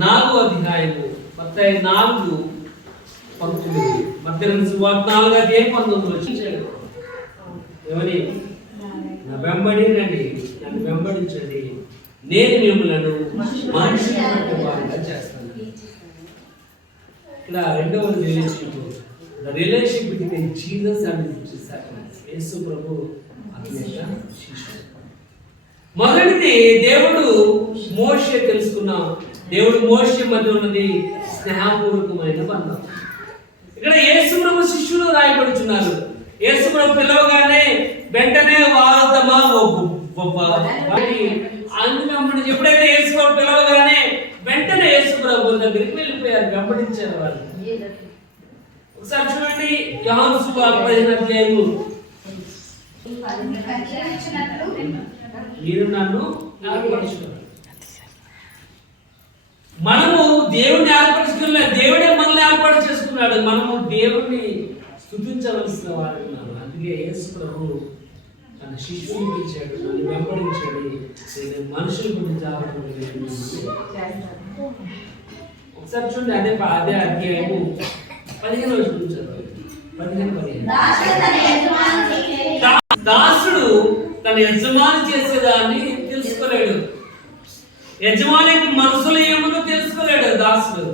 4వ అధ్యాయము మత్తయి 4:19 మత్తయి సువార్త 4:19 ఏమని? నా వెంబడి రండి, నన్ను వెంబడించండి, నేను మిమ్మల్ని మనుషులుగా చేస్తాను. ఇక్కడ రెండవ relationship between Jesus and disciples. యేసు ప్రభు అతని శిష్యుడు. మొదటిది దేవుడు మోషే తెలుసుకున్నాం. దేవుడు మోషే మధ్య ఉన్నది స్నేహపూర్వకమైన బంధం. ఇక్కడ యేసు ప్రభు శిష్యులు రాయబడుతున్నారు. యేసు ప్రభు పిలవగానే వెంటనే వారదమా అందుకని ఎప్పుడైతే యేసు ప్రభు పిలవగానే వెంటనే యేసు ప్రభు దగ్గరికి వెళ్ళిపోయారు, వెంబడించారు వాళ్ళు. ఒకసారి చూడండి, యోహాను సువార్త 15వ అధ్యాయము. మీరు నన్ను ఏర్పరచుకున్నారు. మనము దేవుడిని ఏర్పరచుకోలేదు, దేవుడే మనల్ని ఏర్పాటు చేసుకున్నాడు. మనము దేవుడిని స్తుతించవలసిన వారు ఉన్నాము. అందుకే యేసు ప్రభు తన శిష్యుని పిలిచాడు, నన్ను వెంబడించాడు, నేను మనుషుల గురించి ఆలోచించాను. ఒకసారి చూడండి, అదే అధ్యాయము 15వ వచనం. దాసుడు తన యజమాని చేసేదాన్ని తెలుసుకోలేడు. యజమానికి మనసులో ఏముందో తెలుసుకోలేడు దాసుడు.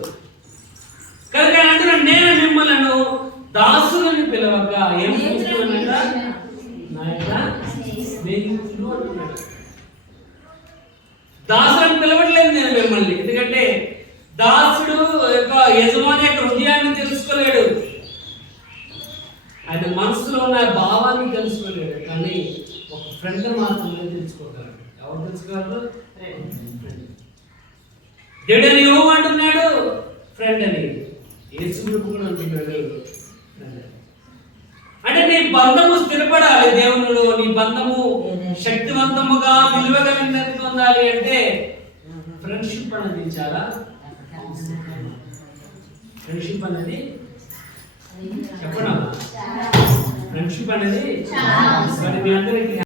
కనుక అంటే నేను మిమ్మల్ని దాసులని పిలవక ఏం చూస్తున్నానంట, నా యొక్క స్నేహితులు అంటున్నాడు. దాసులను పిలవట్లేదు నేను మిమ్మల్ని, ఎందుకంటే దాసుడు యొక్క యజమాని యొక్క హృదయాన్ని తెలుసుకోలేడు, ఆయన మనసులో ఉన్న భావాన్ని తెలుసుకోలేడు. కానీ ఒక ఫ్రెండ్ మాత్రమే తెలుసుకోగలడు. ఎవరు తెలుసుకోగలరు? దేవుడు ఏమంటున్నాడు? ఫ్రెండ్ అని. యేసు కూడా అంటున్నాడు ఫ్రెండ్. అంటే నీ బంధము స్థిరపడాలి దేవునిలో, నీ బంధము శక్తివంతముగా విలువగలిగినది పొందాలి అంటే ఫ్రెండ్షిప్ అనేది చాలా ఫ్రెండ్షిప్ అనేది చెప్పడం ఫ్రెండ్షిప్ అనేది మీ అందరికీ